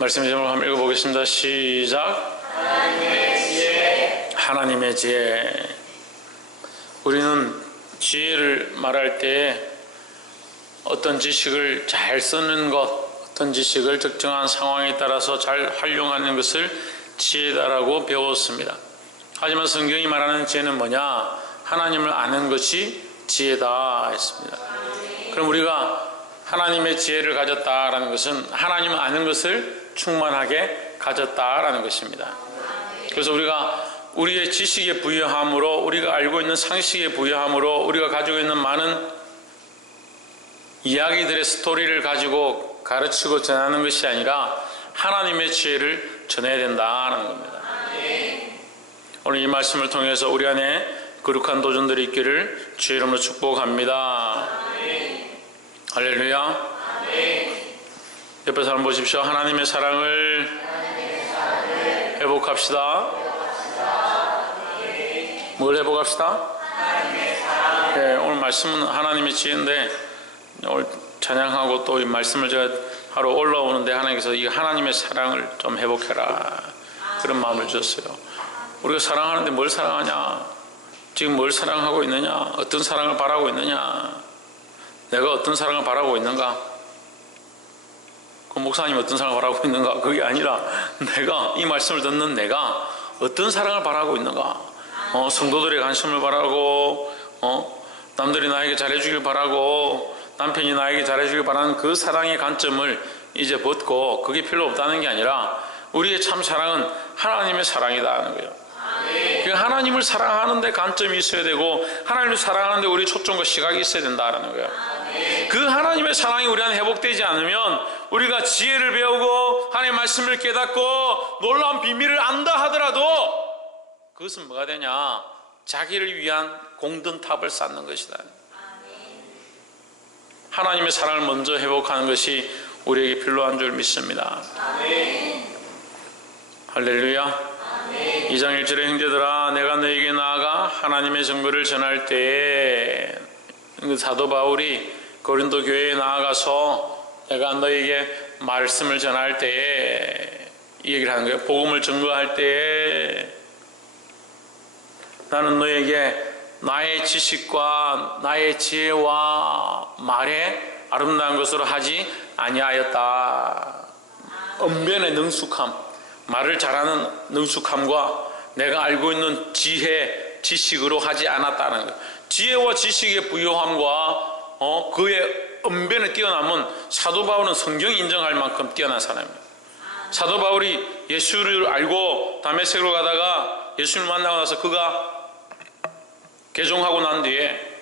말씀 제목을 한번 읽어보겠습니다. 시작. 하나님의 지혜. 하나님의 지혜. 우리는 지혜를 말할 때 어떤 지식을 잘 쓰는 것, 어떤 지식을 특정한 상황에 따라서 잘 활용하는 것을 지혜다라고 배웠습니다. 하지만 성경이 말하는 지혜는 뭐냐? 하나님을 아는 것이 지혜다 했습니다. 그럼 우리가 하나님의 지혜를 가졌다라는 것은 하나님을 아는 것을 충만하게 가졌다라는 것입니다. 그래서 우리가 우리의 지식에 부여함으로, 우리가 알고 있는 상식에 부여함으로, 우리가 가지고 있는 많은 이야기들의 스토리를 가지고 가르치고 전하는 것이 아니라 하나님의 지혜를 전해야 된다는 겁니다. 오늘 이 말씀을 통해서 우리 안에 거룩한 도전들이 있기를 주의 이름으로 축복합니다. 할렐루야. 옆에 사람 보십시오. 하나님의 사랑을 회복합시다. 뭘 회복합시다? 네, 오늘 말씀은 하나님의 지혜인데 오늘 찬양하고 또 이 말씀을 제가 하러 올라오는데 하나님께서 이 하나님의 사랑을 좀 회복해라 그런 마음을 주셨어요. 우리가 사랑하는데 뭘 사랑하냐? 지금 뭘 사랑하고 있느냐? 어떤 사랑을 바라고 있느냐? 내가 어떤 사랑을 바라고 있는가? 그 목사님 어떤 사랑을 바라고 있는가? 그게 아니라 내가 이 말씀을 듣는 내가 어떤 사랑을 바라고 있는가? 성도들의 관심을 바라고 남들이 나에게 잘해주길 바라고 남편이 나에게 잘해주길 바라는 그 사랑의 관점을 이제 벗고 그게 필요 없다는 게 아니라 우리의 참 사랑은 하나님의 사랑이다 하는 거예요. 그러니까 하나님을 사랑하는데 관점이 있어야 되고 하나님을 사랑하는데 우리 초점과 시각이 있어야 된다는 거예요. 그 하나님의 사랑이 우리 안에 회복되지 않으면 우리가 지혜를 배우고 하나님의 말씀을 깨닫고 놀라운 비밀을 안다 하더라도 그것은 뭐가 되냐? 자기를 위한 공든탑을 쌓는 것이다. 하나님의 사랑을 먼저 회복하는 것이 우리에게 필요한 줄 믿습니다. 할렐루야. 2장 1절에 형제들아 내가 너에게 나아가 하나님의 증거를 전할 때에 사도 바울이 고린도 교회에 나아가서 내가 너에게 말씀을 전할 때에 이 얘기를 하는 거예요. 복음을 증거할 때에 나는 너에게 나의 지식과 나의 지혜와 말에 아름다운 것으로 하지 아니하였다. 언변의 능숙함, 말을 잘하는 능숙함과 내가 알고 있는 지혜, 지식으로 하지 않았다는 거예요. 지혜와 지식의 부요함과 그의 언변에 뛰어남은 사도 바울은 성경이 인정할 만큼 뛰어난 사람입니다. 사도 바울이 예수를 알고 다메섹으로 가다가 예수를 만나고 나서 그가 개종하고 난 뒤에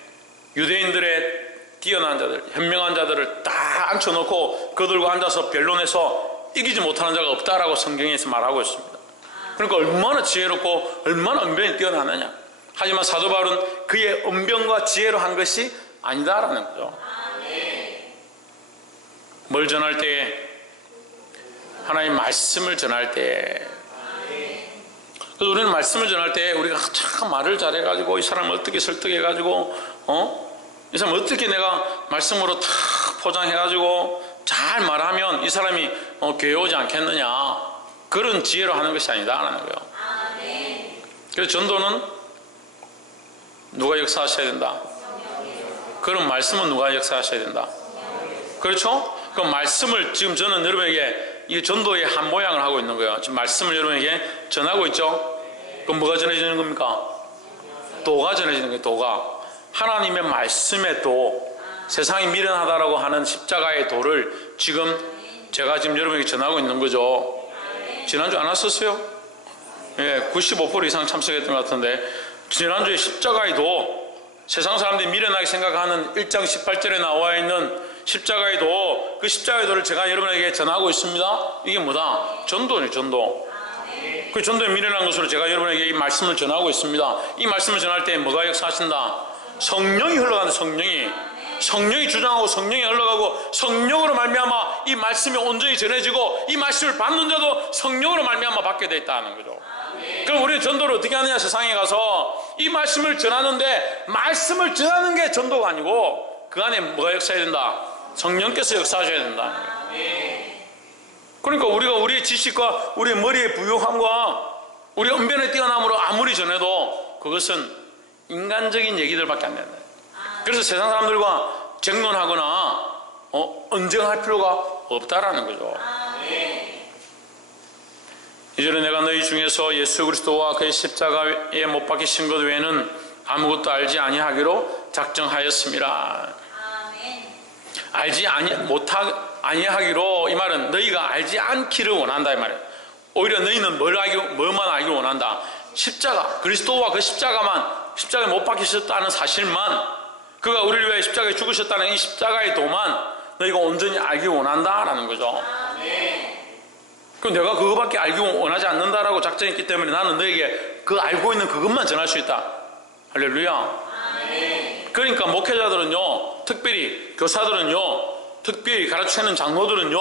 유대인들의 뛰어난 자들, 현명한 자들을 다 앉혀놓고 그들과 앉아서 변론해서 이기지 못하는 자가 없다라고 성경에서 말하고 있습니다. 그러니까 얼마나 지혜롭고 얼마나 언변이 뛰어나느냐. 하지만 사도 바울은 그의 언변과 지혜로 한 것이 아니다라는 거죠. 뭘 전할 때에? 하나님의 말씀을 전할 때에. 그래서 우리는 말씀을 전할 때 우리가 참 말을 잘해가지고 이 사람을 어떻게 설득해가지고 이 사람 어떻게 내가 말씀으로 다 포장해가지고 잘 말하면 이 사람이 교회 오지 않겠느냐, 그런 지혜로 하는 것이 아니다라는 거예요. 그래서 전도는 누가 역사하셔야 된다? 그런 말씀은 누가 역사하셔야 된다? 그렇죠? 그 말씀을 지금 저는 여러분에게 이 전도의 한 모양을 하고 있는 거예요. 지금 말씀을 여러분에게 전하고 있죠? 그럼 뭐가 전해지는 겁니까? 도가 전해지는 거예요. 도가. 하나님의 말씀의 도, 세상이 미련하다라고 하는 십자가의 도를 제가 지금 여러분에게 전하고 있는 거죠. 지난주 안 왔었어요? 예, 95% 이상 참석했던 것 같은데 지난주에 십자가의 도, 세상 사람들이 미련하게 생각하는 1장 18절에 나와 있는 십자가의 도, 그 십자가의 도를 제가 여러분에게 전하고 있습니다. 이게 뭐다? 전도네, 전도. 그 전도에 미련한 것으로 제가 여러분에게 이 말씀을 전하고 있습니다. 이 말씀을 전할 때 뭐가 역사하신다? 성령이 흘러가는, 성령이 주장하고 성령이 흘러가고 성령으로 말미암아 이 말씀이 온전히 전해지고 이 말씀을 받는 자도 성령으로 말미암아 받게 되어 있다는 거죠. 그럼 우리는 전도를 어떻게 하느냐? 세상에 가서 이 말씀을 전하는데 말씀을 전하는 게 전도가 아니고 그 안에 뭐가 역사해야 된다? 성령께서 역사하셔야 된다. 그러니까 우리가 우리 지식과 우리의 머리의 부유함과 우리 언변의 뛰어남으로 아무리 전해도 그것은 인간적인 얘기들밖에 안 된다. 그래서 세상 사람들과 쟁론하거나 언쟁할 필요가 없다라는 거죠. 이전에 내가 너희 중에서 예수 그리스도와 그의 십자가에 못 박히신 것 외에는 아무것도 알지 아니하기로 작정하였습니다. 알지 아니하기로, 이 말은 너희가 알지 않기를 원한다 이 말이에요. 오히려 너희는 뭐만 알기를 원한다. 십자가, 그리스도와 그 십자가에 못 박히셨다는 사실만, 그가 우리를 위해 십자가에 죽으셨다는 이 십자가의 도만 너희가 온전히 알기 원한다라는 거죠. 그럼 내가 그거밖에 알기 원하지 않는다라고 작정했기 때문에 나는 너에게 그 알고 있는 그것만 전할 수 있다. 할렐루야. 그러니까 목회자들은요, 특별히 교사들은요, 특별히 가르치는 장로들은요,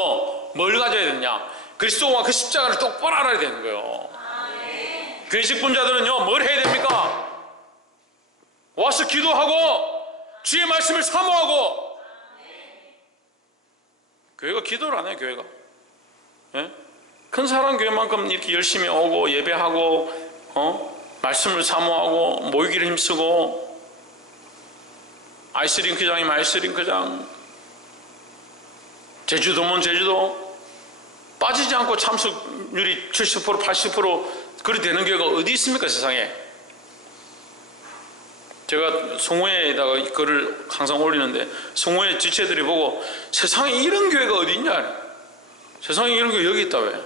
뭘 가져야 되냐? 그리스도와 그 십자가를 똑바로 알아야 되는 거예요. 괴식분자들은요, 뭘 해야 됩니까? 와서 기도하고 주의 말씀을 사모하고. 교회가 기도를 안 해요. 교회가, 예? 큰 사랑교회만큼 이렇게 열심히 오고 예배하고 말씀을 사모하고 모이기를 힘쓰고, 아이스링크장이면 아이스링크장, 제주도면 제주도, 빠지지 않고 참석률이 70% 80% 그리 되는 교회가 어디 있습니까 세상에. 제가 송호에다가 글을 항상 올리는데 송호의 지체들이 보고 세상에 이런 교회가 어디 있냐, 세상에 이런 교회 여기 있다. 왜?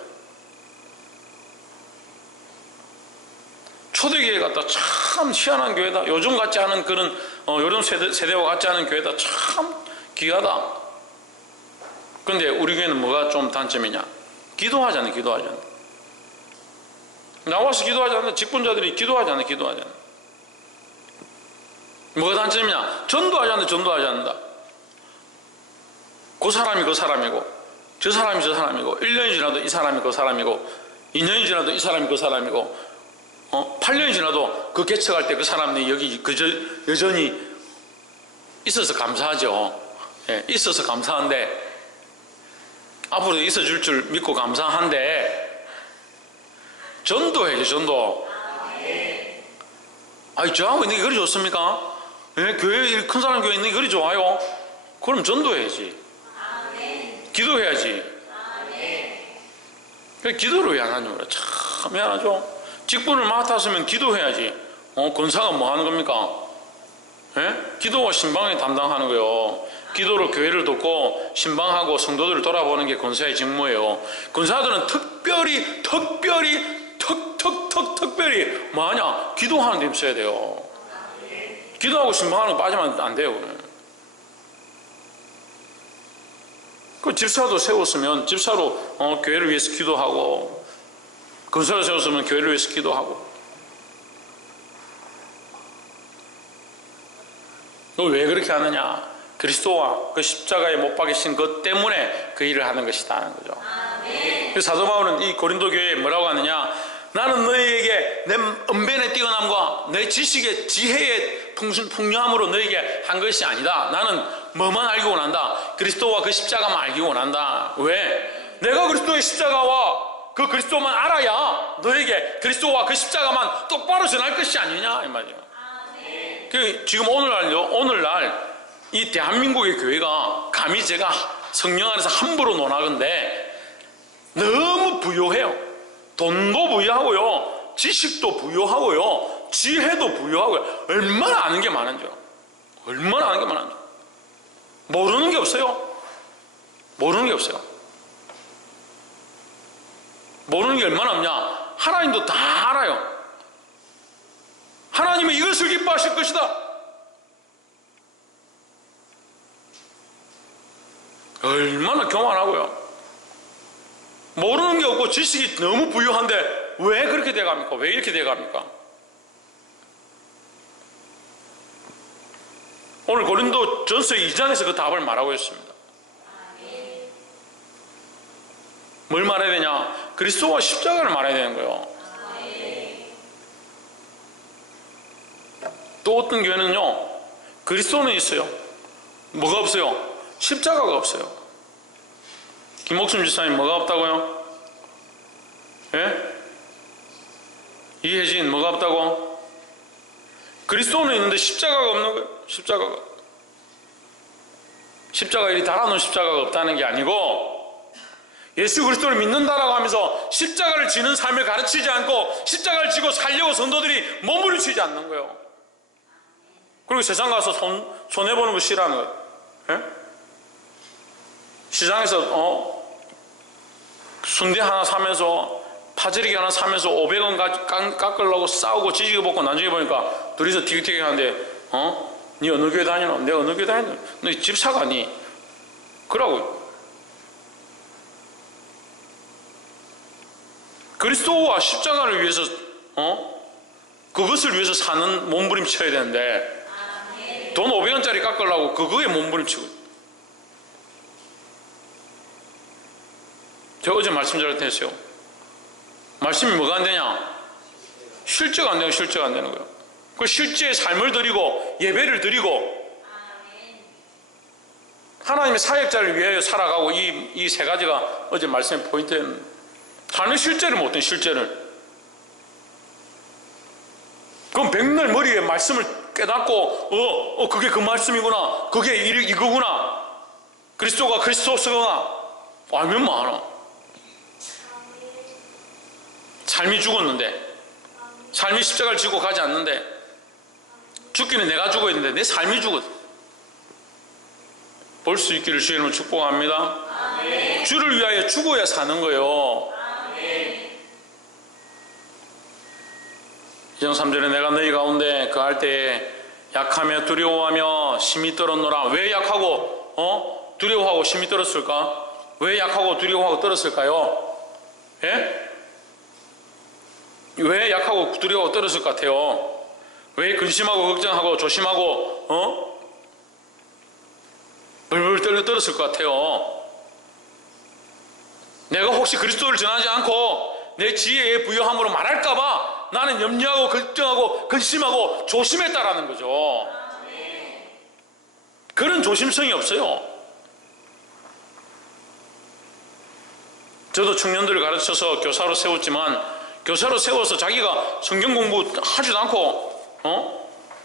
초대교회 같다. 참 희한한 교회다. 요즘 같지 않은 그런 요즘 세대와 같지 않은 교회다. 참 귀하다. 그런데 우리 교회는 뭐가 좀 단점이냐? 기도하지 않아. 나와서 기도하지 않는다. 직분자들이 기도하지 않아. 뭐가 단점이냐? 전도하지 않는다. 그 사람이 그 사람이고, 저 사람이 저 사람이고, 1년이 지나도 이 사람이 그 사람이고, 2년이 지나도 이 사람이 그 사람이고, 8년이 지나도 그 개척할 때 그 사람이 여기 여전히 있어서 감사하죠. 예, 있어서 감사한데, 앞으로도 있어줄 줄 믿고 감사한데, 전도해야죠. 전도. 아니, 저하고 있는 게 그리 좋습니까? 예, 교회, 큰 사람 교회 있는 게 그리 좋아요? 그럼 전도해야지. 기도해야지. 기도를 왜 안 하냐고. 참 미안하죠. 직분을 맡았으면 기도해야지. 권사가 뭐 하는 겁니까? 예? 기도와 신방에 담당하는 거예요. 기도로 교회를 돕고 신방하고 성도들을 돌아보는 게 권사의 직무예요. 권사들은 특별히 뭐하냐? 기도하는 데 있어야 돼요. 기도하고 신방하는 거 빠지면 안 돼요. 그 집사도 세웠으면 집사로 교회를 위해서 기도하고, 권사를 세웠으면 교회를 위해서 기도하고. 왜 그렇게 하느냐? 그리스도와 그 십자가에 못 박히신 것 때문에 그 일을 하는 것이다 하는 거죠. 그래서 사도 바울은 이 고린도 교회에 뭐라고 하느냐? 나는 너희에게 내 언변의 뛰어남과 내 지식의 지혜의 풍요함으로 너희에게 한 것이 아니다. 나는 뭐만 알기 원한다. 그리스도와 그 십자가만 알기 원한다. 왜? 내가 그리스도의 십자가와 그 그리스도만 알아야 너에게 그리스도와 그 십자가만 똑바로 전할 것이 아니냐 이 말이에요. 지금 오늘날 이 대한민국의 교회가 감히 제가 성령 안에서 함부로 논하건대 너무 부유해요. 돈도 부유하고요, 지식도 부유하고요, 지혜도 부유하고요. 얼마나 아는 게 많은지요. 모르는 게 없어요. 모르는 게 얼마나 없냐? 하나님도 다 알아요. 하나님은 이것을 기뻐하실 것이다. 얼마나 교만하고요. 모르는 게 없고 지식이 너무 부유한데 왜 그렇게 돼갑니까? 왜 이렇게 돼갑니까? 오늘 고린도 전서 2장에서 그 답을 말하고 있습니다. 뭘 말해야 되냐? 그리스도와 십자가를 말해야 되는 거예요. 또 어떤 교회는요, 그리스도는 있어요. 뭐가 없어요? 십자가가 없어요. 김옥순 집사님 뭐가 없다고요? 예? 이혜진, 뭐가 없다고? 그리스도는 있는데 십자가가 없는 거예요. 십자가 이리 달아놓은 십자가가 없다는 게 아니고, 예수 그리스도를 믿는다라고 하면서 십자가를 지는 삶을 가르치지 않고 십자가를 지고 살려고 성도들이 몸부림치지 않는 거예요. 그리고 세상 가서 손해보는 거 싫어하는 거예요. 예? 시장에서 순대 하나 사면서 파절이기 하나 사면서 500원 깎으려고 싸우고 지지게 먹고 나중에 보니까 둘이서 티격태격 하는데 니 어느 교회 다니노? 내가 어느 교회 다니노? 너 집사가니? 그러고 그리스도와 십자가를 위해서 그것을 위해서 사는 몸부림쳐야 되는데 돈 500원짜리 깎으려고 그거에 몸부림치고. 제가 어제 말씀 잘 했어요. 말씀이 뭐가 안 되냐? 실제가 안 되고 실제가 안 되는 거예요. 그 실제의 삶을 드리고 예배를 드리고 하나님의 사역자를 위하여 살아가고 이 세 가지가 어제 말씀의 포인트였는데 삶의 실제를 못해. 실제를 그럼 백날 머리에 말씀을 깨닫고 그게 그 말씀이구나, 그게 이거구나, 그리스도가 그리스도스구나 알면 많아. 삶이 죽었는데, 삶이 십자가를 지고 가지 않는데, 죽기는 내가 죽어야 되는데 내 삶이 죽었어. 볼 수 있기를 주의 이름으로 축복합니다. 아멘. 주를 위하여 죽어야 사는 거예요. 아멘. 2장 3절에 내가 너희 가운데 거할 때에 약하며 두려워하며 심히 떨었노라. 왜 약하고 두려워하고 심히 떨었을까? 왜 약하고 두려워하고 떨었을까요? 예? 왜 약하고 두려워하고 떨었을 것 같아요? 왜 근심하고 걱정하고 조심하고 벌벌 떨었을 것 같아요? 내가 혹시 그리스도를 전하지 않고 내 지혜에 부여함으로 말할까봐 나는 염려하고 걱정하고 근심하고 조심했다라는 거죠. 그런 조심성이 없어요. 저도 청년들을 가르쳐서 교사로 세웠지만 교사로 세워서 자기가 성경 공부 하지도 않고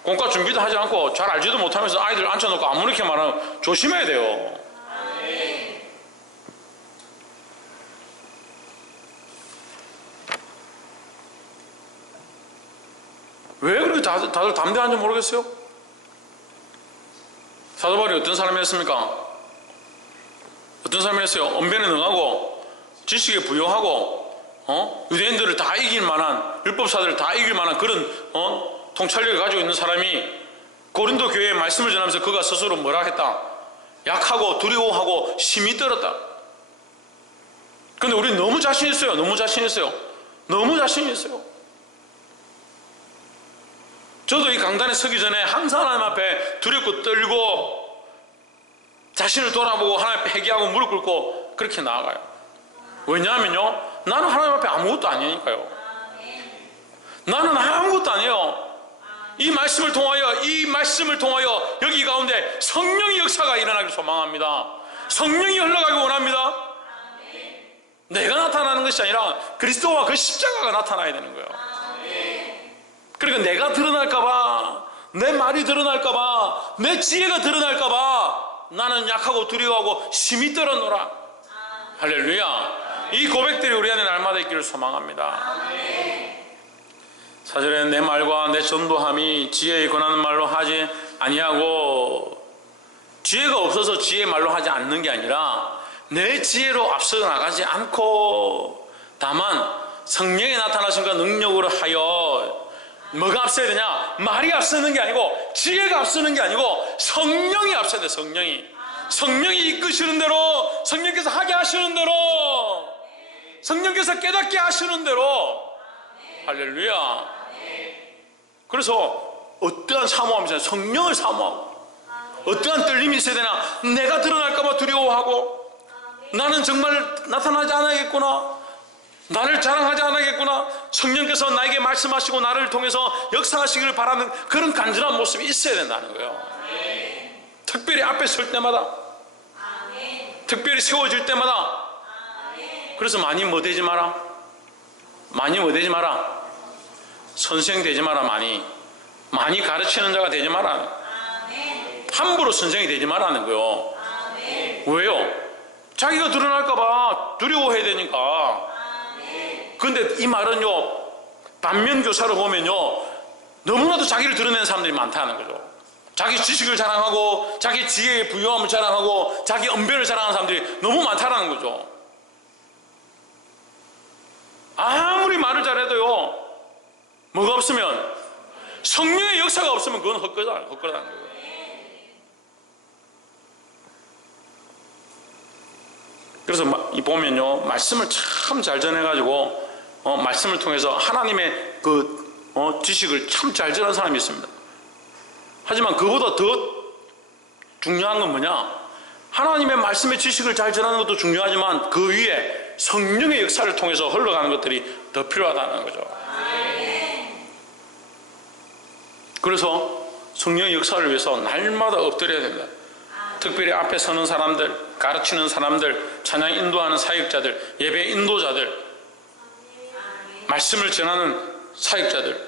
공과 준비도 하지 않고 잘 알지도 못하면서 아이들 앉혀놓고 아무렇게 말하면 조심해야 돼요. 왜 그렇게 다들 담대한지 모르겠어요? 사도 바울이 어떤 사람이었습니까? 어떤 사람이었어요? 언변에 능하고 지식에 부여하고 유대인들을 다 이길 만한, 율법사들을 다 이길 만한 그런 통찰력을 가지고 있는 사람이 고린도 교회에 말씀을 전하면서 그가 스스로 뭐라 했다? 약하고 두려워하고 심히 떨었다. 근데 우리는 너무 자신 있어요. 너무 자신 있어요. 저도 이 강단에 서기 전에 항상 하나님 앞에 두렵고 떨고 자신을 돌아보고 하나님 앞에 회개하고 무릎 꿇고 그렇게 나아가요. 왜냐하면요, 나는 하나님 앞에 아무것도 아니니까요. 나는 아무것도 아니에요. 이 말씀을 통하여 여기 가운데 성령의 역사가 일어나길 소망합니다. 성령이 흘러가길 원합니다. 내가 나타나는 것이 아니라 그리스도와 그 십자가가 나타나야 되는 거예요. 그러니까 내가 드러날까봐, 내 말이 드러날까봐, 내 지혜가 드러날까봐 나는 약하고 두려워하고 심히 떨었노라. 할렐루야. 이 고백들이 우리 안에 날마다 있기를 소망합니다. 4절에 내 말과 내 전도함이 지혜에 권하는 말로 하지 아니하고, 지혜가 없어서 지혜의 말로 하지 않는 게 아니라 내 지혜로 앞서 나가지 않고 다만 성령이 나타나신과 능력으로 하여 뭐가 앞서야 되냐? 말이 앞서는 게 아니고 지혜가 앞서는 게 아니고 성령이 앞서야 돼. 성령이 이끄시는 대로, 성령께서 하게 하시는 대로, 성령께서 깨닫게 하시는 대로. 할렐루야. 그래서 어떠한 사모함이 있어야 되나? 성령을 사모하고, 어떠한 떨림이 있어야 되나? 내가 드러날까봐 두려워하고, 나는 정말 나타나지 않아야겠구나, 나를 자랑하지 않아야겠구나, 성령께서 나에게 말씀하시고 나를 통해서 역사하시기를 바라는 그런 간절한 모습이 있어야 된다는 거예요. 특별히 앞에 설 때마다, 특별히 세워질 때마다. 그래서 많이 뭐 되지 마라? 많이 뭐 되지 마라? 선생 되지 마라. 많이 가르치는 자가 되지 마라. 함부로 선생이 되지 말라는 거요. 왜요? 자기가 드러날까봐 두려워해야 되니까. 근데 이 말은요, 반면교사로 보면요, 너무나도 자기를 드러내는 사람들이 많다는 거죠. 자기 지식을 자랑하고 자기 지혜의 부유함을 자랑하고 자기 언변을 자랑하는 사람들이 너무 많다는 거죠. 아무리 말을 잘해도요, 뭐가 없으면, 성령의 역사가 없으면 그건 헛거다는 거예요. 그래서 보면요, 말씀을 참 잘 전해가지고 말씀을 통해서 하나님의 지식을 참 잘 전하는 사람이 있습니다. 하지만 그보다 더 중요한 건 뭐냐? 하나님의 말씀의 지식을 잘 전하는 것도 중요하지만 그 위에 성령의 역사를 통해서 흘러가는 것들이 더 필요하다는 거죠. 그래서 성령의 역사를 위해서 날마다 엎드려야 된다. 특별히 앞에 서는 사람들, 가르치는 사람들, 찬양 인도하는 사역자들, 예배 인도자들, 말씀을 전하는 사역자들,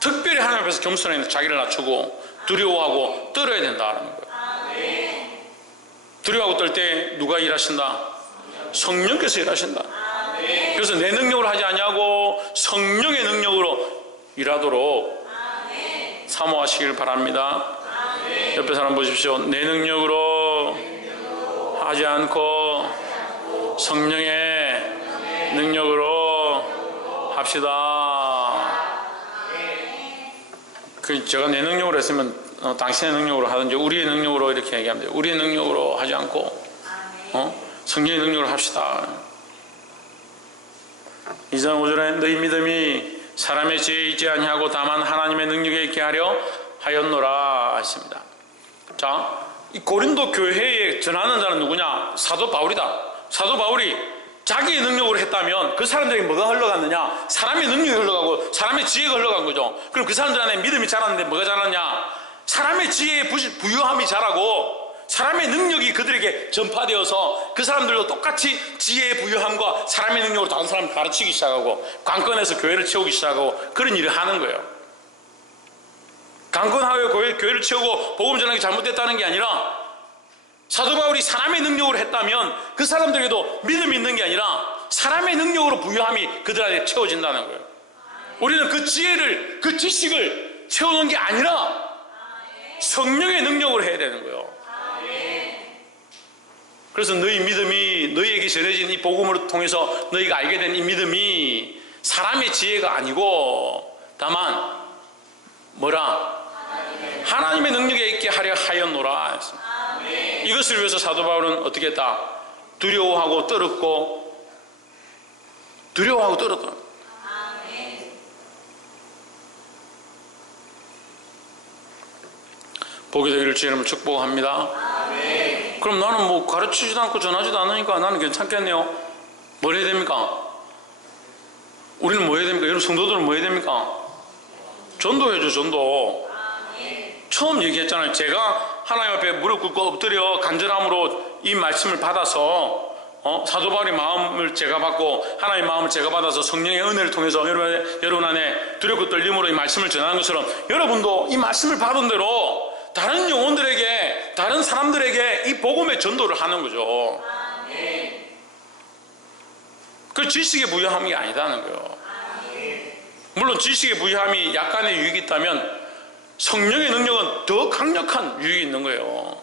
특별히 하나님 앞에서 겸손히 자기를 낮추고 두려워하고 떨어야 된다는 거예요. 두려워하고 떨 때 누가 일하신다? 성령께서 일하신다. 그래서 내 능력으로 하지 아니하고 성령의 능력으로 일하도록 사모하시길 바랍니다. 옆에 사람 보십시오. 내 능력으로 하지 않고 성령의 능력으로 합시다. 제가 내 능력으로 했으면 당신의 능력으로 하든지 우리의 능력으로 이렇게 얘기하면 돼요. 우리의 능력으로 하지 않고 성령의 능력으로 합시다. 2장 5절에 너희 믿음이 사람의 지혜에 있지 아니하고 다만 하나님의 능력에 있게 하려 하였노라 했습니다. 자, 이 고린도 교회에 전하는 자는 누구냐? 사도 바울이다. 사도 바울이 자기의 능력으로 했다면 그 사람들에게 뭐가 흘러갔느냐? 사람의 능력이 흘러가고 사람의 지혜가 흘러간 거죠. 그럼 그 사람들 안에 믿음이 자랐는데 뭐가 자랐냐? 사람의 지혜의 부유함이 자라고 사람의 능력이 그들에게 전파되어서 그 사람들도 똑같이 지혜의 부유함과 사람의 능력으로 다른 사람을 가르치기 시작하고 관건에서 교회를 채우기 시작하고 그런 일을 하는 거예요. 강건하여 교회를 채우고 복음 전하기 잘못됐다는 게 아니라 사도 바울이 사람의 능력으로 했다면 그 사람들에게도 믿음이 있는 게 아니라 사람의 능력으로 부유함이 그들 안에 채워진다는 거예요. 우리는 그 지혜를, 그 지식을 채우는 게 아니라 성령의 능력으로 해야 되는 거예요. 그래서 너희 믿음이, 너희에게 전해진 이 복음을 통해서 너희가 알게 된 이 믿음이 사람의 지혜가 아니고 다만 뭐라? 하나님의 능력에 있게 하려 하였노라. 이것을 위해서 사도 바울은 어떻게 했다? 두려워하고 떨었고 떨었다. 보게 되기를 주의 이름으로 축복합니다. 그럼 나는 뭐 가르치지도 않고 전하지도 않으니까 나는 괜찮겠네요. 뭘 해야 됩니까? 우리는 뭐 해야 됩니까? 여러분 성도들은 뭐 해야 됩니까? 전도해줘. 전도. 처음 얘기했잖아요. 제가 하나님 앞에 무릎 꿇고 엎드려 간절함으로 이 말씀을 받아서 사도 바울의 마음을 제가 받고 하나님의 마음을 제가 받아서 성령의 은혜를 통해서 여러분 안에 두렵고 떨림으로 이 말씀을 전하는 것처럼 여러분도 이 말씀을 받은 대로 다른 영혼들에게, 다른 사람들에게 이 복음의 전도를 하는 거죠. 그 지식의 부유함이 아니다는 거예요. 물론 지식의 부유함이 약간의 유익이 있다면 성령의 능력은 더 강력한 유익이 있는 거예요.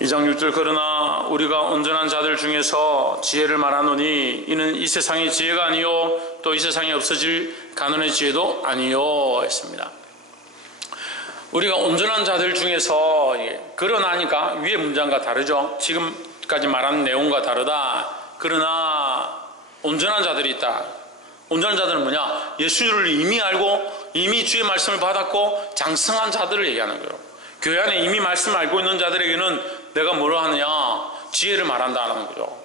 2장 6절 그러나 우리가 온전한 자들 중에서 지혜를 말하노니 이는 이 세상의 지혜가 아니요 또 이 세상에 없어질 가난의 지혜도 아니요 했습니다. 우리가 온전한 자들 중에서 그러나니까 위의 문장과 다르죠. 지금까지 말한 내용과 다르다. 그러나 온전한 자들이 있다. 온전한 자들은 뭐냐? 예수를 이미 알고 이미 주의 말씀을 받았고 장성한 자들을 얘기하는 거예요. 교회 안에 이미 말씀을 알고 있는 자들에게는 내가 뭐를 하느냐? 지혜를 말한다는 거죠.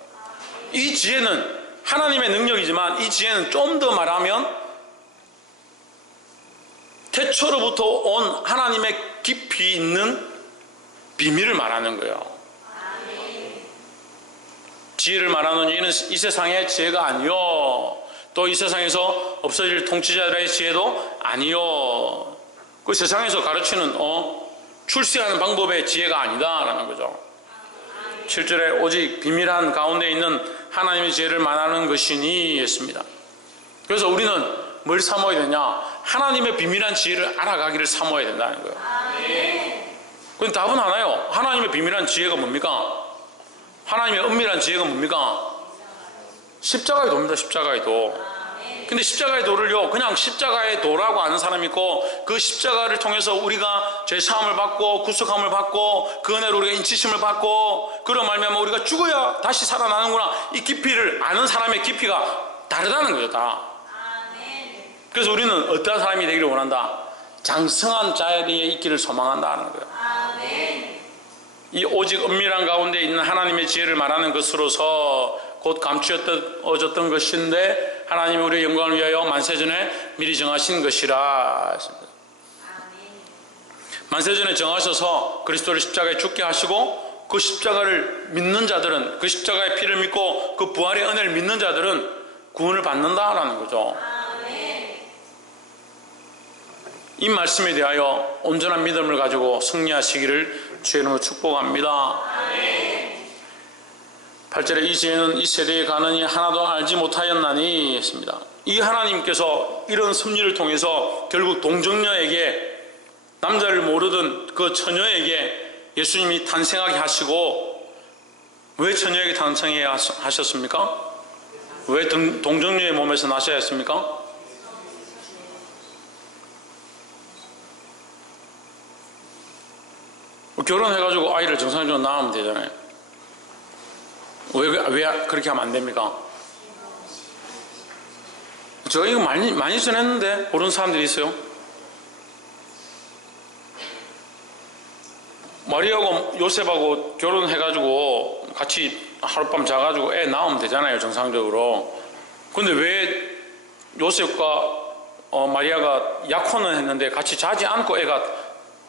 이 지혜는 하나님의 능력이지만 이 지혜는 좀 더 말하면 태초로부터 온 하나님의 깊이 있는 비밀을 말하는 거예요. 지혜를 말하노니 이는 이 세상의 지혜가 아니요 또 이 세상에서 없어질 통치자들의 지혜도 아니요. 그 세상에서 가르치는 출세하는 방법의 지혜가 아니다라는 거죠. 7절에 오직 비밀한 가운데 있는 하나님의 지혜를 말하는 것이니 했습니다. 그래서 우리는 뭘 사모해야 되냐? 하나님의 비밀한 지혜를 알아가기를 사모해야 된다는 거예요. 그럼 답은 하나요. 하나님의 비밀한 지혜가 뭡니까? 하나님의 은밀한 지혜가 뭡니까? 십자가의 도입니다. 십자가의 도. 근데 십자가의 도를요 그냥 십자가의 도라고 아는 사람이 있고, 그 십자가를 통해서 우리가 죄사함을 받고 구속함을 받고 그 은혜로 우리가 인치심을 받고 그런 말미암아 우리가 죽어야 다시 살아나는구나, 이 깊이를 아는 사람의 깊이가 다르다는 거죠. 다. 그래서 우리는 어떠한 사람이 되기를 원한다? 장성한 자리에 있기를 소망한다는 거예요. 이 오직 은밀한 가운데 있는 하나님의 지혜를 말하는 것으로서 곧 감추어졌던 것인데 하나님이 우리의 영광을 위하여 만세전에 미리 정하신 것이라. 만세전에 정하셔서 그리스도를 십자가에 죽게 하시고, 그 십자가를 믿는 자들은, 그 십자가의 피를 믿고 그 부활의 은혜를 믿는 자들은 구원을 받는다라는 거죠. 이 말씀에 대하여 온전한 믿음을 가지고 승리하시기를 주의 이름으로 축복합니다. 8절에 이 지혜는 이 세대에 가느니 하나도 알지 못하였나니 했습니다. 이 하나님께서 이런 섭리를 통해서 결국 동정녀에게, 남자를 모르던 그 처녀에게 예수님이 탄생하게 하시고, 왜 처녀에게 탄생해 하셨습니까? 왜 동정녀의 몸에서 나셔야 했습니까? 결혼해가지고 아이를 정상적으로 낳으면 되잖아요. 왜 그렇게 하면 안 됩니까? 저 이거 많이 전했는데 모르는 사람들이 있어요. 마리아하고 요셉하고 결혼해가지고 같이 하룻밤 자가지고 애 낳으면 되잖아요, 정상적으로. 근데 왜 요셉과 마리아가 약혼을 했는데 같이 자지 않고 애가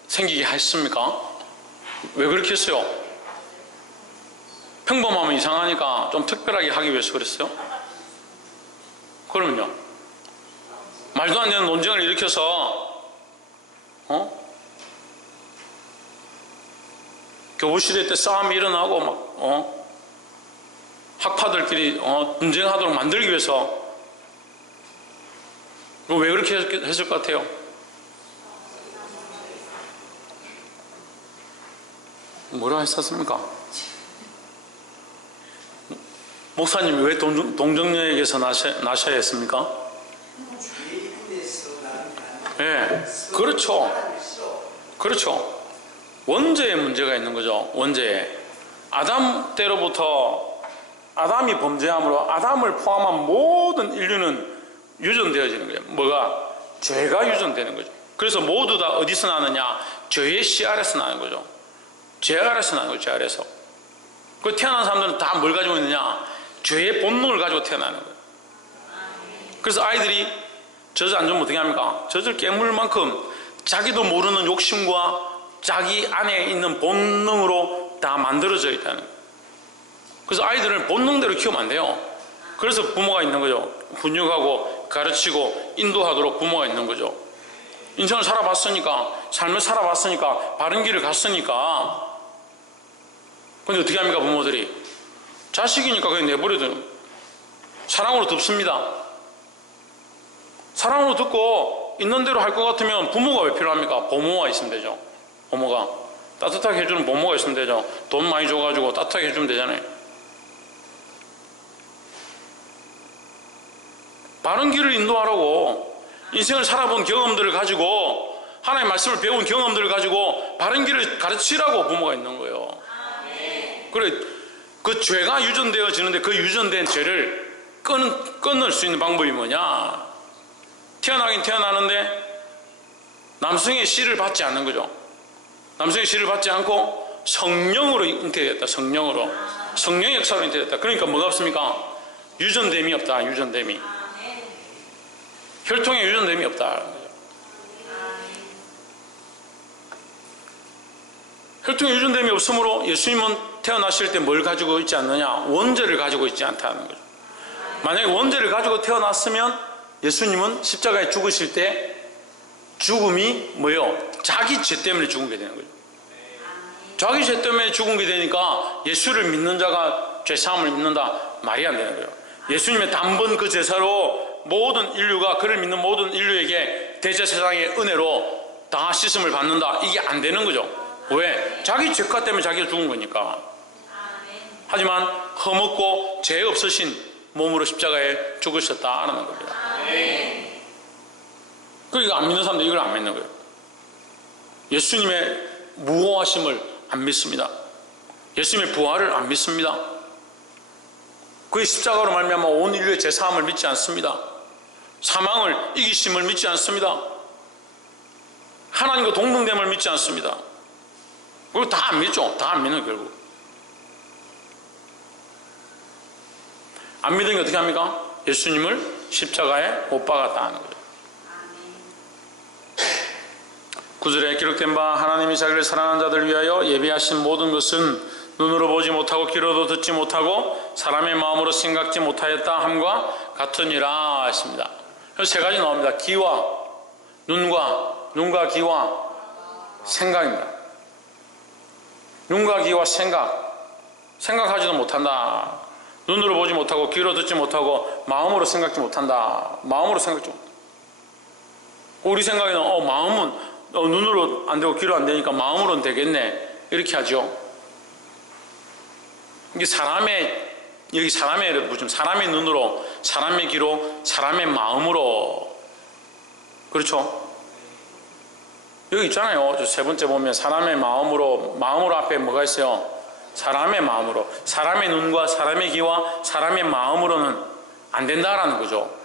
생기게 했습니까? 왜 그렇게 했어요? 평범하면 이상하니까 좀 특별하게 하기 위해서 그랬어요? 그러면요, 말도 안 되는 논쟁을 일으켜서 교부시대 때 싸움이 일어나고 막 학파들끼리 분쟁하도록 만들기 위해서. 왜 그렇게 했을 것 같아요? 뭐라 했었습니까? 목사님이 왜 동정녀에게서 나셔야 했습니까? 예, 그렇죠. 그렇죠. 원죄에 문제가 있는 거죠. 원죄에. 아담 때로부터 아담이 범죄함으로 아담을 포함한 모든 인류는 유전되어지는 거예요. 뭐가? 죄가 유전되는 거죠. 그래서 모두 다 어디서 나느냐? 죄의 씨 아래서 나는 거죠. 죄 아래서 나는 거죠. 죄 아래서. 그 태어난 사람들은 다 뭘 가지고 있느냐? 죄의 본능을 가지고 태어나는 거예요. 그래서 아이들이 젖을 안 주면 어떻게 합니까? 젖을 깨물 만큼 자기도 모르는 욕심과 자기 안에 있는 본능으로 다 만들어져 있다는 거예요. 그래서 아이들을 본능대로 키우면 안 돼요. 그래서 부모가 있는 거죠. 훈육하고 가르치고 인도하도록 부모가 있는 거죠. 인생을 살아봤으니까, 삶을 살아봤으니까, 바른 길을 갔으니까. 근데 어떻게 합니까, 부모들이? 자식이니까 그냥 내버려둬요. 사랑으로 듣습니다. 사랑으로 듣고 있는 대로 할 것 같으면 부모가 왜 필요합니까? 보모가 있으면 되죠. 보모가 따뜻하게 해주는 보모가 있으면 되죠. 돈 많이 줘가지고 따뜻하게 해주면 되잖아요. 바른 길을 인도하라고. 인생을 살아본 경험들을 가지고, 하나님의 말씀을 배운 경험들을 가지고 바른 길을 가르치라고 부모가 있는 거예요. 그래, 그 죄가 유전되어지는데 그 유전된 죄를 끊을 수 있는 방법이 뭐냐? 태어나긴 태어나는데 남성의 씨를 받지 않는 거죠. 남성의 씨를 받지 않고 성령으로 잉태됐다. 성령으로. 성령의 역사로 잉태됐다. 그러니까 뭐가 없습니까? 유전됨이 없다. 유전됨이. 혈통의 유전됨이 없다. 혈통의 유전됨이 없으므로 예수님은 태어나실 때 뭘 가지고 있지 않느냐? 원죄를 가지고 있지 않다는 거죠. 만약에 원죄를 가지고 태어났으면 예수님은 십자가에 죽으실 때 죽음이 뭐예요? 자기 죄 때문에 죽게 되는 거죠. 자기 죄 때문에 죽게 되니까 예수를 믿는 자가 죄사함을 믿는다 말이 안 되는 거예요. 예수님의 단번 그 제사로 모든 인류가, 그를 믿는 모든 인류에게 대제사장의 은혜로 다 씻음을 받는다, 이게 안 되는 거죠. 왜? 자기 죄가 때문에 자기가 죽은 거니까. 하지만 험없고 죄 없으신 몸으로 십자가에 죽으셨다라는 겁니다. 그러니까 안 믿는 사람들 이걸 안 믿는 거예요. 예수님의 무호하심을 안 믿습니다. 예수님의 부활을 안 믿습니다. 그의 십자가로 말미암아 온 인류의 죄사함을 믿지 않습니다. 사망을 이기심을 믿지 않습니다. 하나님과 동등됨을 믿지 않습니다. 그리고 다 안 믿죠. 다 안 믿는 결국. 안 믿는 게 어떻게 합니까? 예수님을 십자가에 못 박았다 하는 거예요. 9절에 기록된 바 하나님이 자기를 사랑하는 자들을 위하여 예비하신 모든 것은 눈으로 보지 못하고 귀로도 듣지 못하고 사람의 마음으로 생각지 못하였다 함과 같으니라 하십니다. 그래서 세 가지 나옵니다. 귀와 눈과 귀와 생각입니다. 눈과 귀와 생각하지도 못한다. 눈으로 보지 못하고 귀로 듣지 못하고 마음으로 생각지 못한다. 마음으로 생각지 못한다. 우리 생각에는 마음은 눈으로 안 되고 귀로 안 되니까 마음으로는 되겠네, 이렇게 하죠. 이게 사람의 눈으로, 사람의 귀로, 사람의 마음으로, 그렇죠? 여기 있잖아요. 저 세 번째 보면 사람의 마음으로 앞에 뭐가 있어요? 사람의 마음으로. 사람의 눈과 사람의 귀와 사람의 마음으로는 안 된다라는 거죠.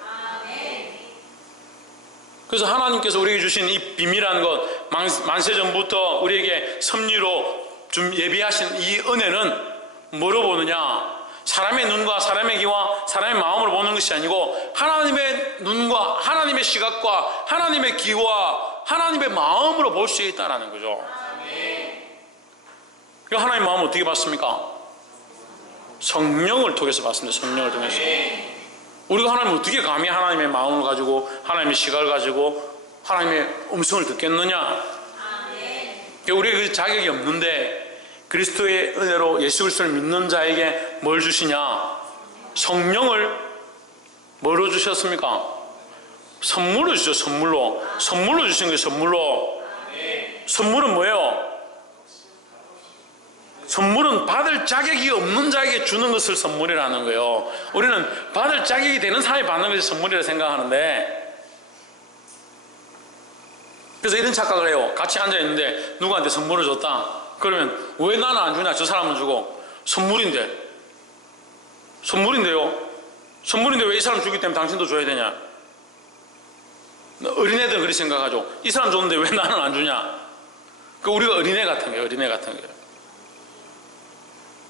그래서 하나님께서 우리에게 주신 이 비밀한 것, 만세전부터 우리에게 섭리로 좀 예비하신 이 은혜는 뭐로 보느냐? 사람의 눈과 사람의 귀와 사람의 마음으로 보는 것이 아니고 하나님의 눈과 하나님의 시각과 하나님의 귀와 하나님의 마음으로 볼 수 있다는 거죠. 하나님의 마음을 어떻게 봤습니까? 성령을 통해서 봤습니다. 성령을 통해서. 우리가 하나님을 어떻게 감히 하나님의 마음을 가지고 하나님의 시각을 가지고 하나님의 음성을 듣겠느냐? 우리에게 그 자격이 없는데 그리스도의 은혜로 예수 그리스도를 믿는 자에게 뭘 주시냐? 성령을 뭐로 주셨습니까? 선물로 주죠. 선물로 주신 거예요. 선물은 뭐예요? 선물은 받을 자격이 없는 자에게 주는 것을 선물이라는 거예요. 우리는 받을 자격이 되는 사람이 받는 것이 선물이라 생각하는데, 그래서 이런 착각을 해요. 같이 앉아있는데 누구한테 선물을 줬다. 그러면 왜 나는 안 주냐? 저 사람은 주고. 선물인데요? 선물인데 왜 이 사람 주기 때문에 당신도 줘야 되냐? 어린애들은 그렇게 생각하죠. 이 사람 줬는데 왜 나는 안 주냐? 우리가 어린애 같은 거예요.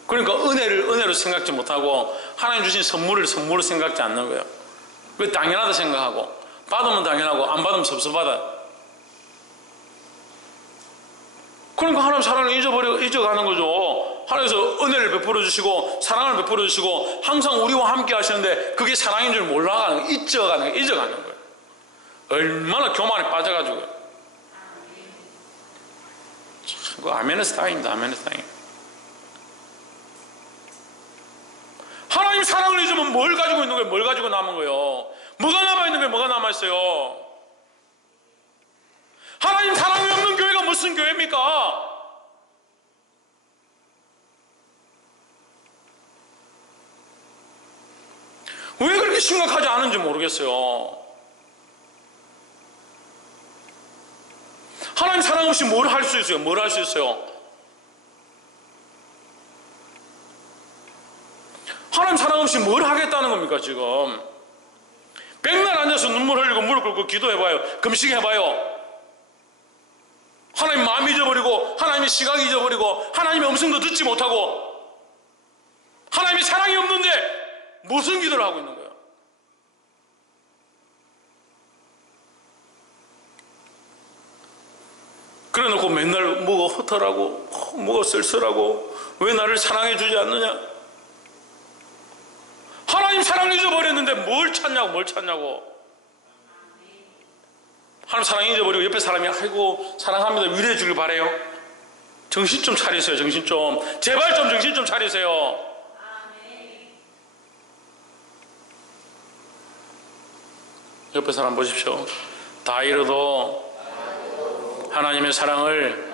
그러니까 은혜로 생각지 못하고 하나님 주신 선물을 선물로 생각지 않는 거예요. 왜 당연하다 생각하고, 받으면 당연하고 안 받으면 섭섭하다. 그러니까 하나님 사랑을 잊어가는 거죠. 하나님께서 은혜를 베풀어 주시고 사랑을 베풀어 주시고 항상 우리와 함께 하시는데 그게 사랑인 줄 몰라가는 거예요. 잊어가는 거예요. 얼마나 교만에 빠져가지고. 참, 아멘에서 다행입니다. 하나님 사랑을 잊으면 뭘 가지고 있는 거예요? 뭘 가지고 남은 거예요? 뭐가 남아있는 거예요? 뭐가 남아있어요? 하나님 사랑이 없는 교회가 무슨 교회입니까? 왜 그렇게 심각하지 않은지 모르겠어요. 하나님 사랑 없이 뭘 할 수 있어요? 하나님 사랑 없이 뭘 하겠다는 겁니까 지금? 백날 앉아서 눈물 흘리고 무릎 꿇고 기도해봐요. 금식해봐요. 하나님 마음 잊어버리고 하나님의 시각 잊어버리고 하나님의 음성도 듣지 못하고 하나님의 사랑이 없는데 무슨 기도를 하고 있는 거예요? 그래 놓고 맨날 뭐가 허탈하고 뭐가 쓸쓸하고 왜 나를 사랑해 주지 않느냐? 하나님 사랑을 잊어버렸는데 뭘 찾냐고. 하나님 사랑 잊어버리고 옆에 사람이 아이고 사랑합니다 위로해 주길 바래요. 정신 좀 차리세요. 정신 좀 제발 좀 정신 좀 차리세요. 옆에 사람 보십시오. 다 잃어도 하나님의 사랑을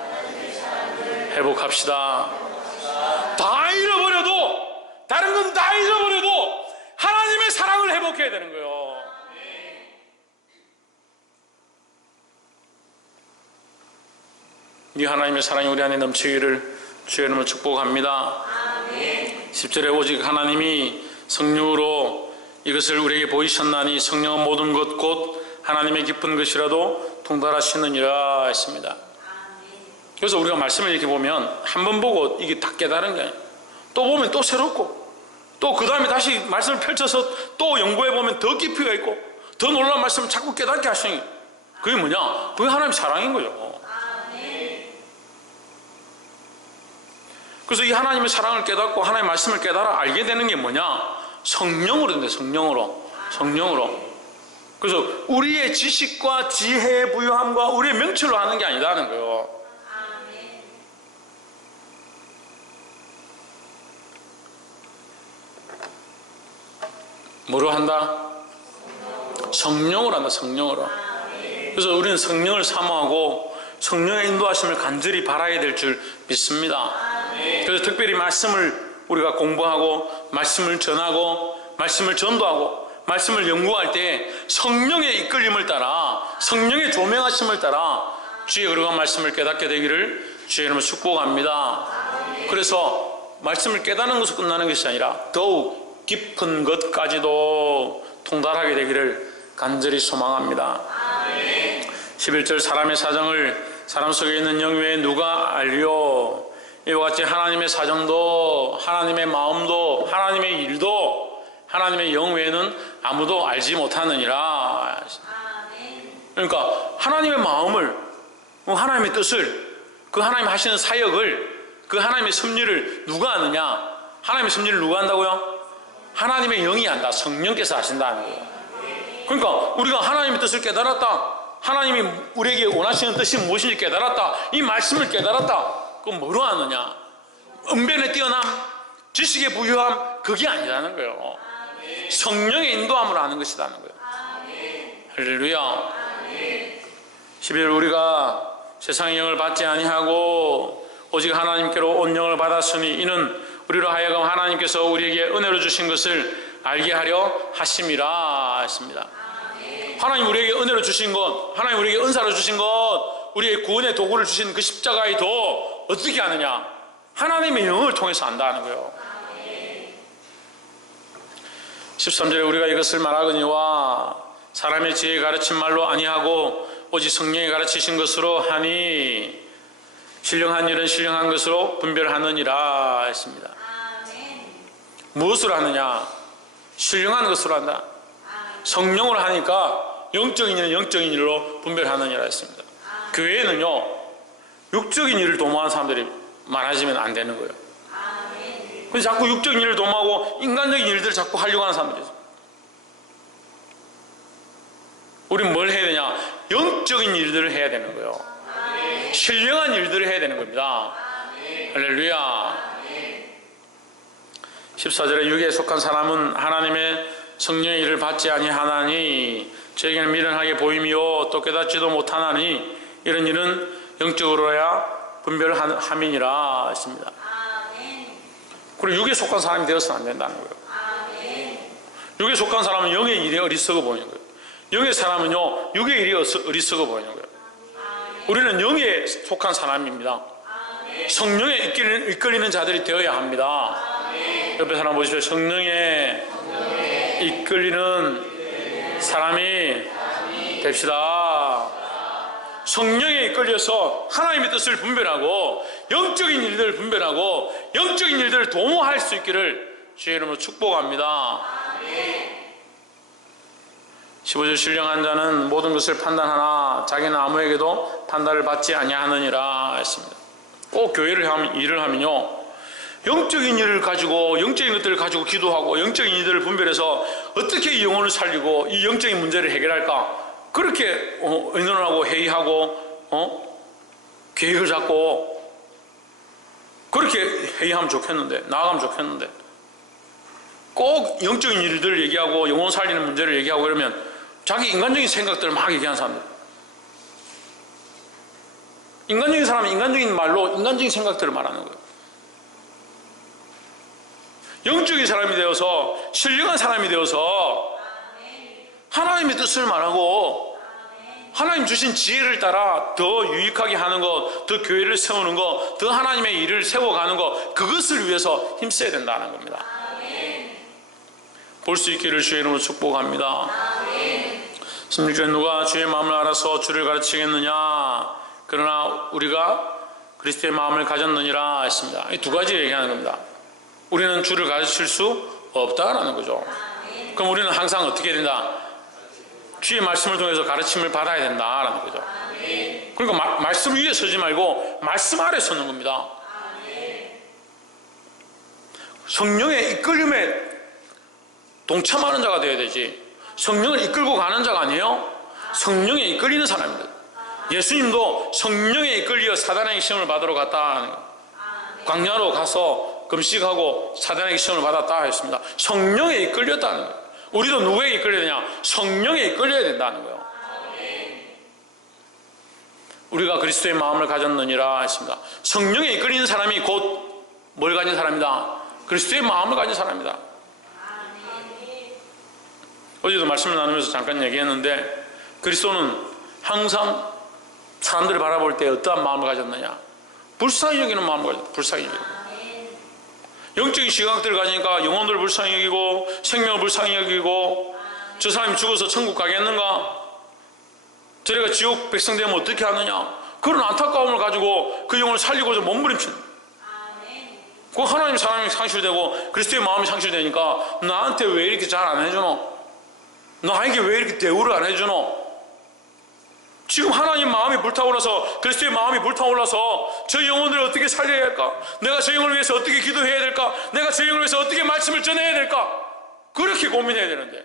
회복합시다. 다 잃어버려도 다른 건 다 잃어버려도 하나님의 사랑을 회복해야 되는 거예요. 이 하나님의 사랑이 우리 안에 넘치기를 주의 이름으로 축복합니다. 10절에 오직 하나님이 성령으로 이것을 우리에게 보이셨나니 성령은 모든 것 곧 하나님의 깊은 것이라도 통달하시느니라 했습니다. 그래서 우리가 말씀을 이렇게 보면 한 번 보고 이게 다 깨달은 게 아니에요. 또 보면 또 새롭고 또 그 다음에 다시 말씀을 펼쳐서 또 연구해 보면 더 깊이가 있고 더 놀라운 말씀을 자꾸 깨닫게 하시는 거예요. 그게 뭐냐? 그게 하나님의 사랑인 거죠. 그래서 이 하나님의 사랑을 깨닫고 하나님의 말씀을 깨달아 알게 되는 게 뭐냐? 성령으로 된대. 성령으로. 그래서 우리의 지식과 지혜의 부유함과 우리의 명철로 하는 게 아니라는 거예요. 뭐로 한다? 성령으로 한다. 성령으로. 그래서 우리는 성령을 사모하고 성령의 인도하심을 간절히 바라야 될 줄 믿습니다. 그래서 특별히 말씀을 우리가 공부하고 말씀을 전하고 말씀을 전도하고 말씀을 연구할 때 성령의 이끌림을 따라 성령의 조명하심을 따라 주의 거룩한 말씀을 깨닫게 되기를 주의 이름으로 축복합니다. 그래서 말씀을 깨닫는 것으로 끝나는 것이 아니라 더욱 깊은 것까지도 통달하게 되기를 간절히 소망합니다. 11절 사람의 사정을 사람 속에 있는 영 외에 누가 알리오? 이와 같이 하나님의 사정도 하나님의 마음도 하나님의 일도 하나님의 영 외에는 아무도 알지 못하느니라. 그러니까 하나님의 마음을 하나님의 뜻을 그 하나님 하시는 사역을 그 하나님의 섭리를 누가 아느냐? 하나님의 섭리를 누가 한다고요? 하나님의 영이 한다. 성령께서 하신다는 거예요. 그러니까 우리가 하나님의 뜻을 깨달았다. 하나님이 우리에게 원하시는 뜻이 무엇인지 깨달았다. 이 말씀을 깨달았다. 그럼 뭐로 하느냐? 언변의 뛰어남, 지식의 부유함, 그게 아니라는 거예요. 성령의 인도함으로 하는 것이라는 거예요. 할렐루야. 11절 우리가 세상의 영을 받지 아니하고 오직 하나님께로 온 영을 받았으니 이는 우리로 하여금 하나님께서 우리에게 은혜로 주신 것을 알게 하려 하심이라 했습니다. 하나님 우리에게 은혜로 주신 것, 하나님 우리에게 은사로 주신 것, 우리의 구원의 도구를 주신 그 십자가의 도 어떻게 하느냐? 하나님의 영을 통해서 안다는 거예요. 13절에 우리가 이것을 말하거니와 사람의 지혜에 가르친 말로 아니하고 오직 성령이 가르치신 것으로 하니 신령한 일은 신령한 것으로 분별하느니라 했습니다. 무엇으로 하느냐? 신령한 것으로 한다. 성령으로 하니까 영적인 일은 영적인 일로 분별하느니라 했습니다. 교회에는요 육적인 일을 도모하는 사람들이 많아지면 안 되는 거예요. 그래서 자꾸 육적인 일을 도모하고 인간적인 일들을 자꾸 하려고 하는 사람들이 있어요. 우리는 뭘 해야 되냐? 영적인 일들을 해야 되는 거예요. 신령한 일들을 해야 되는 겁니다. 할렐루야. 14절에 육에 속한 사람은 하나님의 성령의 일을 받지 아니하나니 저에게는 미련하게 보임이요 또 깨닫지도 못하나니 이런 일은 영적으로야 분별함이니라 했습니다. 그리고 육에 속한 사람이 되어서는 안 된다는 거예요. 육에 속한 사람은 영의 일에 어리석어 보이는 거예요. 영의 사람은요 육의 일이 어리석어 보이는 거예요. 우리는 영에 속한 사람입니다. 성령에 이끌리는 자들이 되어야 합니다. 옆에 사람 보십시오. 성령에 이끌리는 사람이 됩시다. 성령에 이끌려서 하나님의 뜻을 분별하고 영적인 일들을 분별하고 영적인 일들을 도모할 수 있기를 주의 이름으로 축복합니다. 15절 신령한 자는 모든 것을 판단하나 자기는 아무에게도 판단을 받지 아니하느니라 했습니다. 꼭 교회를 일을 하면요, 영적인 일을 가지고, 영적인 것들을 가지고 기도하고 영적인 일들을 분별해서 어떻게 이 영혼을 살리고 이 영적인 문제를 해결할까, 그렇게 의논을 하고 회의하고 계획을 잡고 그렇게 회의하면 좋겠는데, 나아가면 좋겠는데, 꼭 영적인 일들을 얘기하고 영혼 살리는 문제를 얘기하고 그러면 자기 인간적인 생각들을 막 얘기하는 사람들, 인간적인 사람은 인간적인 말로 인간적인 생각들을 말하는 거예요. 영적인 사람이 되어서, 신령한 사람이 되어서 하나님의 뜻을 말하고 하나님 주신 지혜를 따라 더 유익하게 하는 것, 더 교회를 세우는 것, 더 하나님의 일을 세워가는 것, 그것을 위해서 힘써야 된다는 겁니다. 볼 수 있기를 주의 이름으로 축복합니다. 16절에 누가 주의 마음을 알아서 주를 가르치겠느냐, 그러나 우리가 그리스도의 마음을 가졌느니라 했습니다. 이 두 가지 얘기하는 겁니다. 우리는 주를 가르칠 수 없다라는 거죠. 그럼 우리는 항상 어떻게 된다? 주의 말씀을 통해서 가르침을 받아야 된다라는 거죠. 그러니까 말씀 위에 서지 말고 말씀 아래 서는 겁니다. 성령의 이끌림에 동참하는 자가 되어야 되지, 성령을 이끌고 가는 자가 아니에요. 성령에 이끌리는 사람입니다. 예수님도 성령에 이끌려 사단에게 시험을 받으러 갔다. 광야로 가서 금식하고 사단에게 시험을 받았다 했습니다. 성령에 이끌렸다는 거예요. 우리도 누구에게 이끌려야 되냐? 성령에 이끌려야 된다는 거예요. 우리가 그리스도의 마음을 가졌느니라 했습니다. 성령에 이끌리는 사람이 곧 뭘 가진 사람이다? 그리스도의 마음을 가진 사람이다. 어제도 말씀을 나누면서 잠깐 얘기했는데, 그리스도는 항상 사람들을 바라볼 때 어떠한 마음을 가졌느냐? 불쌍히 여기는 마음을 가졌다. 불쌍히 여기는. 영적인 시각들을 가지니까 영혼들을 불쌍히 여기고 생명을 불쌍히 여기고, 저 사람이 죽어서 천국 가겠는가? 저래가 지옥 백성 되면 어떻게 하느냐? 그런 안타까움을 가지고 그 영혼을 살리고자 몸부림치는. 그 하나님 사랑이 상실되고 그리스도의 마음이 상실되니까 나한테 왜 이렇게 잘 안 해주노? 나에게 왜 이렇게 대우를 안 해주노? 지금 하나님 마음이 불타올라서, 그리스도의 마음이 불타올라서 저 영혼을 어떻게 살려야 할까? 내가 저 영혼을 위해서 어떻게 기도해야 될까? 내가 저 영혼을 위해서 어떻게 말씀을 전해야 될까? 그렇게 고민해야 되는데,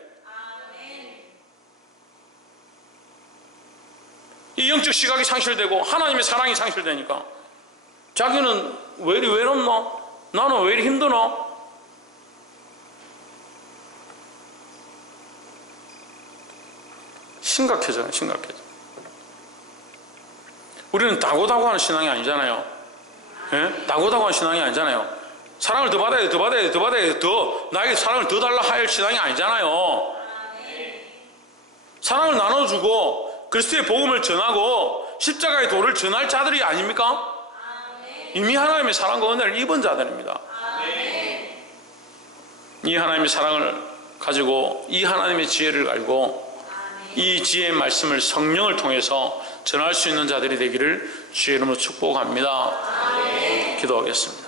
이 영적 시각이 상실되고 하나님의 사랑이 상실되니까 자기는 왜 이리 외롭노? 나는 왜 이리 힘드노? 심각해져요. 심각해져. 우리는 다고다고 하는 신앙이 아니잖아요. 예? 다고다고 하는 신앙이 아니잖아요. 사랑을 더 받아야 돼, 더 받아야 돼, 더 받아야 돼, 더 나에게 사랑을 더 달라 할 신앙이 아니잖아요. 사랑을 나눠주고 그리스도의 복음을 전하고 십자가의 도를 전할 자들이 아닙니까? 이미 하나님의 사랑과 은혜를 입은 자들입니다. 이 하나님의 사랑을 가지고 이 하나님의 지혜를 알고 이 지혜의 말씀을 성령을 통해서 전할 수 있는 자들이 되기를 주의 이름으로 축복합니다. 기도하겠습니다.